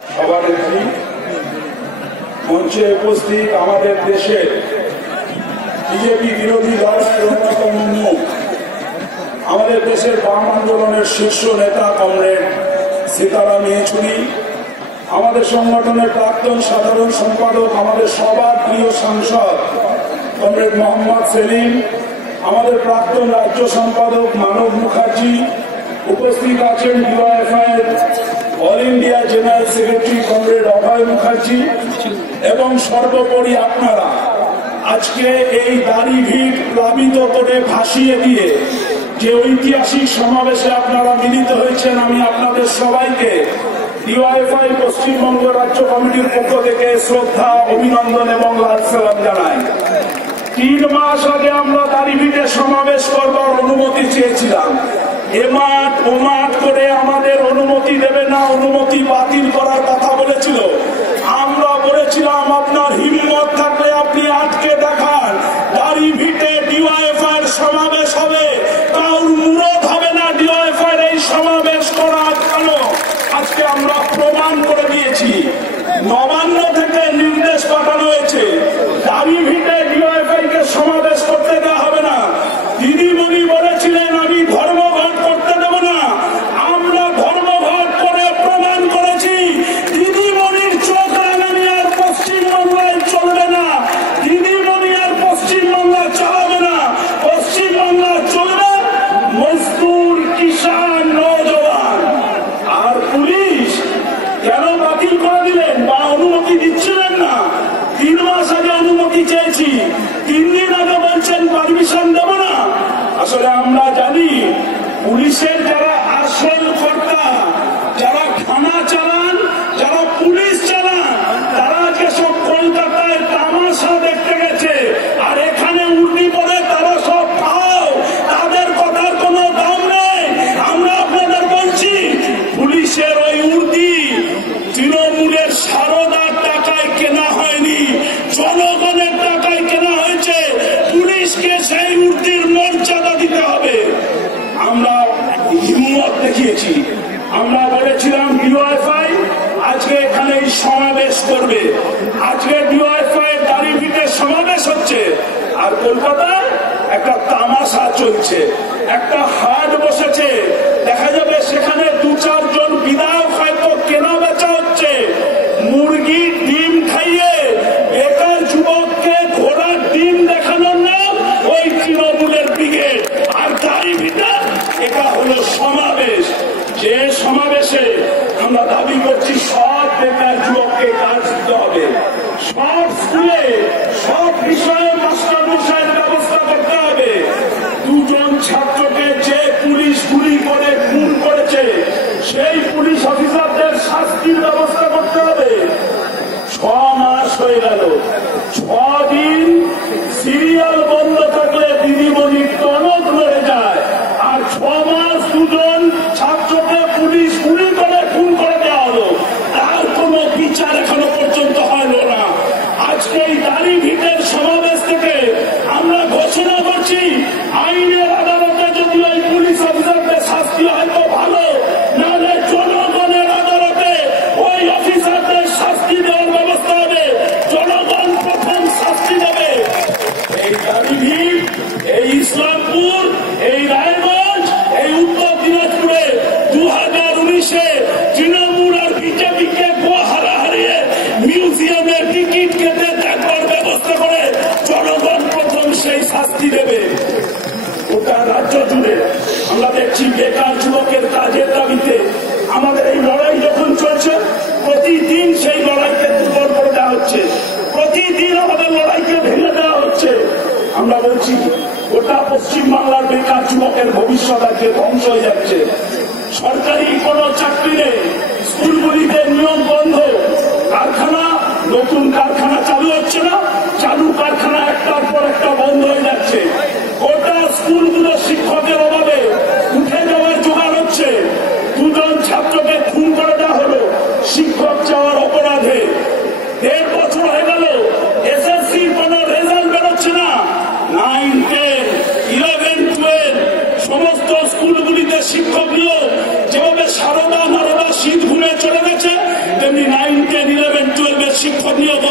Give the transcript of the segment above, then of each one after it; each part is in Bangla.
সভানেত্রী, মঞ্চে উপস্থিত আমাদের দেশের বিজেপি বিরোধী দলের অন্যতম মুখ, আমাদের দেশের বাম আন্দোলনের শীর্ষ নেতা কমরেড সীতারাম ইয়েচুরি, আমাদের সংগঠনের প্রাক্তন সাধারণ সম্পাদক, আমাদের সবার প্রিয় সাংসদ কমরেড মোহাম্মদ সেলিম, আমাদের প্রাক্তন রাজ্য সম্পাদক মানব মুখার্জি, উপস্থিত আছেন ডিওয়াইএফআই এর all India general secretary comrade Abhay Mukherjee এবং সর্বোপরি আপনারা আজকে এই দাড়ি ভিড় প্লাবিত করে ভাসিয়ে দিয়ে যে ঐতিহাসিক সমাবেশে আপনারা মিলিত হয়েছেন, আমি আপনাদের সবাইকে ডিওয়াইএফআই পশ্চিমবঙ্গ রাজ্য কমিটির পক্ষ থেকে শ্রদ্ধা, অভিনন্দন এবং লাল সালাম জানাই। 3 মাস আগে আমরা দাড়িভিটে সমাবেশ করবার অনুমতি চেয়েছিলাম। এ মাঠ ও মাঠ করে আমাদের অনুমতি দেবে না, অনুমতি বাতিল করার কথা বলেছিল। আমরা বলেছিলাম আপনার হিম্মত থাকলে আপনি আটকে দেখান, দাড়িভিটে ডিওয়াইএফআই এর সমাবেশ হবে, কারোর মুরত হবে না ডিওয়াইএফআই এর এই সমাবেশ করা আটকানো। আজকে আমরা প্রমাণ করে দিয়েছি। নবান্ন থেকে নির্দেশ পাঠানো হয়েছে, দাড়িভিটে ডিওয়াইএফআই কে সমাবেশ করতে দেওয়া হবে না। দিদিমণি বলেছিলেন আমি ধর্মঘট করতে দেব না, আমরা ধর্মঘট করে প্রমাণ করেছি দিদিমণির চোখ রাঙানি আর পশ্চিমবাংলায় চলবে না, দিদিমণি আর পশ্চিমবাংলা চালাবে না, পশ্চিমবাংলা চলবে মজদুর, কিষান, নওজওয়ান। আর পুলিশ কেন বাতিল করে দিলেন বা অনুমতি দিচ্ছিলেন না? 3 মাস আগে অনুমতি চেয়েছি, 3 দিন আগে বলছেন পারমিশন দেব না। আসলে আমরা জানি পুলিশের যারা আসল কর্তা, যারা থানা চালান, যারা পুলিশ চালান, তারা যেসব কলকাতায় তামাশা দেখতে গেছে আর এখানে উর্দি পরে তারা সব পাও, তাদের কথার কোনো দাম নেই। আমরা আপনাদের বলছি পুলিশের ওই উর্দি তৃণমূলের সারদার টাকায় কেনা হয়নি, জনগণের টাকায় কেনা হয়েছে। পুলিশকে সেই উর্দির মর্যাদা দিতে হবে। আমরা হিম্মত দেখিয়েছি। আমরা বলেছিলাম ডিওয়াইএফআই আজকে এখানে এই সমাবেশ করবে। আজকে ডিওয়াইএফআই এর দাড়িভিটে সমাবেশ হচ্ছে আর কলকাতায় একটা তামাশা চলছে, একটা হাট বসেছে। দেখা যাবে সেখানে 2-4 জন বিধায়ক হয়তো কেনা বেচা হচ্ছে। মুরগির ডিম খাইয়ে বেকার যুবককে ঘোড়ার ডিম দেখানোর নাম ওই তৃণমূলের ব্রিগেড। আর দাড়িভিটে এটা হলো সমাবেশ, যে সমাবেশে আমরা দাবি করছি সব বেকার যুবককে কাজ দিতে হবে, সব স্কুলে সব বিষয়ে মাস্টারমশাইয়ের ব্যবস্থা করতে হবে। 2 জন ছাত্রকে যে পুলিশ গুলি করে খুন করেছে সেই পুলিশ অফিসারদের শাস্তির ব্যবস্থা করতে হবে। 6 মাস হয়ে গেল, 6 দিন সিরিয়াল বন্ধ থাকলে দিদিমণির টনক লড়ে যায়, আর 6 মাস 2 জন ছাত্রকে পুলিশ গুলি করে খুন করে দেওয়া হলো, তার কোনো বিচার এখনো পর্যন্ত হলো না। আজকে এই দাড়িভিটের সমাবেশ থেকে আমরা ঘোষণা করছি আইনের আদালতে যদি ওই পুলিশ অফিসারদের শাস্তি হয়তো ভালো, নাহলে জনগণের আদালতে ওই অফিসারদের শাস্তি দেওয়ার ব্যবস্থা হবে। জনগণ প্রথম শাস্তি দেবে। এই দাড়িভিট, এই ইসলামপুর, এই রায়গঞ্জ, এই উত্তর দিনাজপুরে 2019-এ তৃণমূল আর বিজেপিকে হারিয়ে মিউজিয়ামে টিকিট কেটে দেখবার ব্যবস্থা করে জনগণ প্রথম সেই শাস্তি দেবে। গোটা রাজ্য জুড়ে আমরা দেখছি বেকার যুবকের কাজের দাবিতে আমাদের এই লড়াই যখন চলছে, প্রতিদিন সেই লড়াইকে দুর্বল করে দেওয়া হচ্ছে, প্রতিদিন আমাদের লড়াইকে ভেঙে দেওয়া হচ্ছে। আমরা বলছি গোটা পশ্চিমবাংলার বেকার যুবকের ভবিষ্যৎ আজকে ধ্বংস হয়ে যাচ্ছে। সরকারি কোনো চাকরি নেই, স্কুলগুলিতে নিয়ম বন্ধ, কারখানা, নতুন কারখানা চালু হচ্ছে না, চালু কারখানা একটার পর একটা বন্ধ হয়ে যাচ্ছে। গোটা স্কুলগুলো শিক্ষকের অভাবে উঠে যাওয়ার জোগাড় হচ্ছে। 2 জন ছাত্রকে খুন করে দেওয়া হলো শিক্ষক চাওয়ার অপরাধে। 1.5 বছর হয়ে গেল, এসএসসির কোনো রেজাল্ট বেরোচ্ছে না। 9, 10, 11, 12 সমস্ত স্কুলগুলিতে শিক্ষক নিয়োগ যেভাবে সারদা নারদা শীত ঘুমে চলে গেছে, তেমনি শিক্ষক নিয়োগ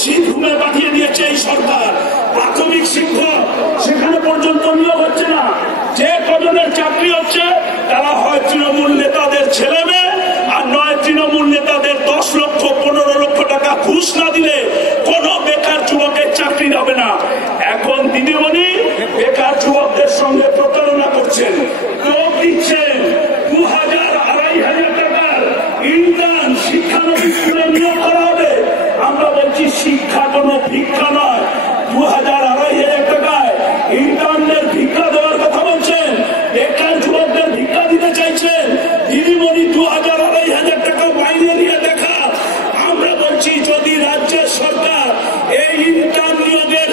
শীত ঘুমে পাঠিয়ে দিয়েছে এই সরকার। প্রাথমিক শিক্ষক সেখানে পর্যন্ত নিয়োগ হচ্ছে না। যে কজনের চাকরি হচ্ছে তারা হয় তৃণমূল নেতাদের ছেলে মেয়ে, আর নয় তৃণমূল নেতাদের 10 লক্ষ 15 লক্ষ টাকা ঘুষ না দিলে কোন বেকার যুবকের চাকরি হবে না। এখন দিদিমণি বেকার যুবকদের সঙ্গে প্রতারণা করছেন, লোক দিচ্ছেন 2000-2500 টাকার ইন্টার্ন শিক্ষানবিশ স্কুলে নিয়োগ করা হবে। আমরা বলছি শিক্ষা কোনো ভিক্ষা নয়। 2000-2500 টাকায় ইন্টার্নদের ভিক্ষা দেওয়ার কথা বলছেন, বেকার যুবকদের ভিক্ষা দিতে চাইছেন। দিদিমণি 2000-2500 টাকা বাইরে নিয়ে দেখা। আমরা বলছি যদি রাজ্যের সরকার এই ইন্টার্ন নিয়োগের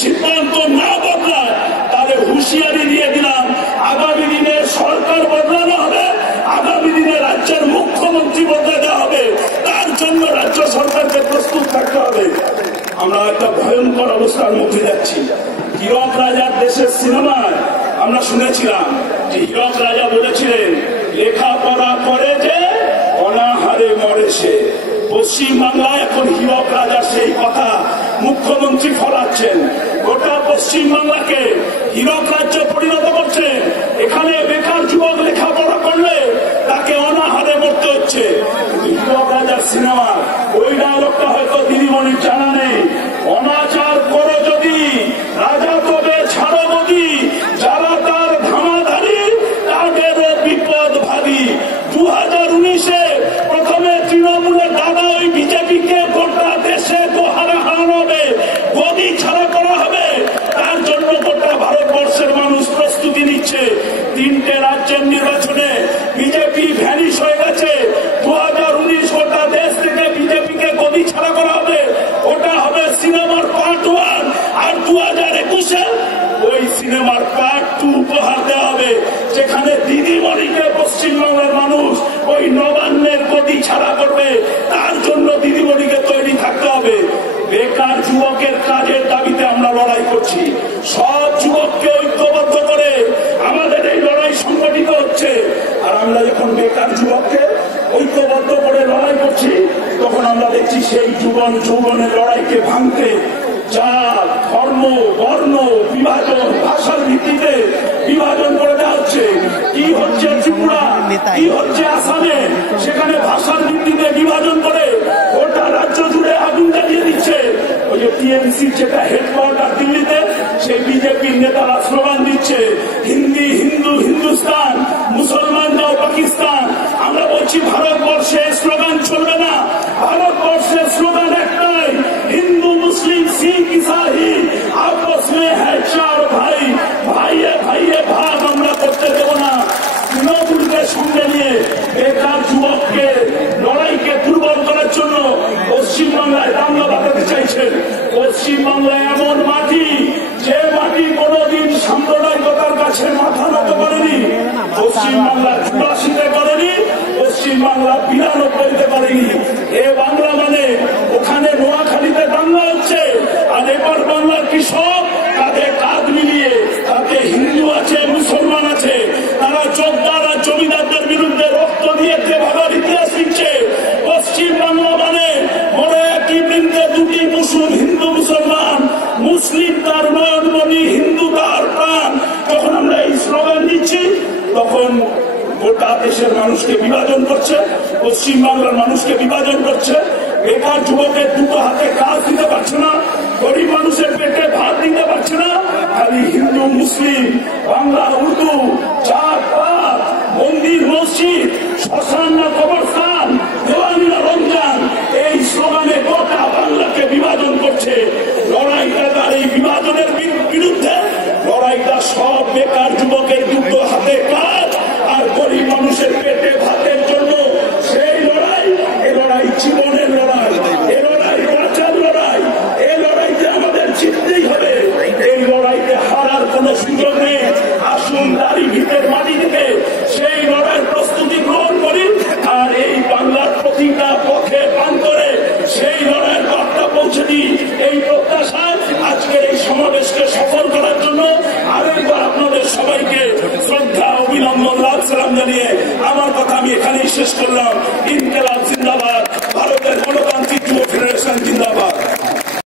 সিদ্ধান্ত না বদলায় তাহলে হুঁশিয়ারি দিয়ে দিলাম, আগামী দিনে সরকার বদলানো হবে, আগামী দিনে রাজ্যের মুখ্যমন্ত্রী বদলাতে হবে। তার জন্য রাজ্য সরকারকে প্রস্তুত থাকতে হবে। আমরা একটা ভয়ঙ্কর অবস্থার মধ্যে যাচ্ছি। হীরক রাজার দেশের সিনেমায় আমরা শুনেছিলাম যে হীরক রাজা বলেছিলেন লেখাপড়া করে যে অনাহারে মরে সে। পশ্চিমবাংলায় এখন হীরক রাজা সেই কথা মুখ্যমন্ত্রী ফলাচ্ছেন। গোটা পশ্চিমবাংলাকে হীরক রাজ্য পরিণত করছেন। এখানে বেকার যুবক লেখাপড়া করলে তাকে অনাহারে মরতে হচ্ছে। হীরক রাজার সিনেমা ওই ডায়লগটা হয়তো দিদিমণির জানা নেই। অনাচার করো যদি রাজা তবে ছাড়ো মোদি, যারা তার ধামাধারি তাদেরও বিপদ ভারী। 2019-এ প্রথমে তৃণমূলের দাদা ওই বিজেপিকে গোটা দেশে গোহারা হারানো হবে, গদি ছাড়া করা হবে। তার জন্য গোটা ভারতবর্ষের মানুষ প্রস্তুতি নিচ্ছে। 3টে রাজ্যের নির্বাচনে বিজেপি ভ্যানিশ হয়ে গেছে। 2019 গোটা দেশ থেকে বিজেপিকে গদি ছাড়া করা হবে। ওটা হবে সিনেমার পার্ট 1। আর 2021-এ ওই সিনেমার পার্ট 2 উপহার দেওয়া হবে, যেখানে দিদিমণিকে পশ্চিমবঙ্গের মানুষ ওই নবান্নের গদি ছাড়া করবে। তার জন্য দিদিমণিকে তৈরি থাকতে হবে। বেকার যুবকের কাজের দাবিতে আমরা লড়াই করছি। সব যুবককে ঐক্যবদ্ধ করে আমাদের এই লড়াই সংগঠিত হচ্ছে। আর আমরা যখন বেকার যুবককে ঐক্যবদ্ধ করে লড়াই করছি তখন আমরা দেখছি সেই যৌবনের লড়াইকে ভাঙতে জাত, ধর্ম, বর্ণ বিভাজন, ভাষার ভিত্তিতে বিভাজন করে দেওয়া হচ্ছে। কি হচ্ছে ত্রিপুরা, কি হচ্ছে আসামে, সেখানে ভাষার ভিত্তিতে বিভাজন করে গোটা রাজ্য জুড়ে আগুন জ্বালিয়ে দিচ্ছে। ওই যে টিএমসি যেটা হেডকোয়ার্টার দিল্লিতে, সেই বিজেপির নেতারা স্লোগান দিচ্ছে হিন্দি হিন্দু হিন্দুস্তান, মুসলমান যাও পাকিস্তান। আমরা বলছি ভারতবর্ষে স্লোগান চলবে না। ভারতবর্ষের স্লোগান একটাই, হিন্দু মুসলিম শিখ ইসাই আপস মে হ্যায় চার ভাই, ভাইয়ে ভাইয়ে ভাগ আমরা করতে দেব না। তৃণমূলকে সঙ্গে নিয়ে বেকার যুবককে লড়াইকে দুর্বল করার জন্য পশ্চিমবাংলায় দাঙ্গা বাঁধাতে চাইছেন। পশ্চিমবাংলায় এমন মাটি, যে মাটি কোনোদিন সাম্প্রদায়িকতার কাছে মাথা নত করেনি। পশ্চিমবাংলা 84-তে করেনি, পশ্চিমবাংলা 92-তে করেনি। এ বাংলা মানে ওখানে নোয়াখালীতে দাঙ্গা হচ্ছে, আর এবার বাংলার কৃষক তাদের কাঁধ মিলিয়ে, তাতে হিন্দু আছে মুসলমান আছে, তারা যোদ্ধার আর জমিদারদের বিরুদ্ধে রক্ত দিয়ে ভাবার ইতিহাস লিখছে। পশ্চিমবাংলা মানে মনে একই বৃন্দে দুটি মুসলিম, হিন্দু মুসলমান, মুসলিম তার নয়নমণি, হিন্দু তার প্রাণ। যখন আমরা এই স্লোগান দিচ্ছি তখন গোটা দেশের মানুষকে বিভাজন করছে, পশ্চিমবাংলার মানুষকে বিভাজন করছে। বেকার যুবকের দুটো হাতে কাজ দিতে পারছে না, গরিব মানুষের পেটে ভাত দিতে পারছে না। খালি হিন্দু মুসলিম, বাংলা উর্দু, জাত পাত, মন্দির মসজিদ, শ্মশান না কবরস্থান, দেওয়ানি না রমজান, এই স্লোগানে গোটা বাংলাকে বিভাজন করছে। লড়াইটা তার এই বিভাজনের বিরুদ্ধে, লড়াইটা সব বেকার যুবকের দুটো হাতে কাজ আর গরিব মানুষের পেটে ভাতের জন্য। সেই লড়াই, এ লড়াই জীবন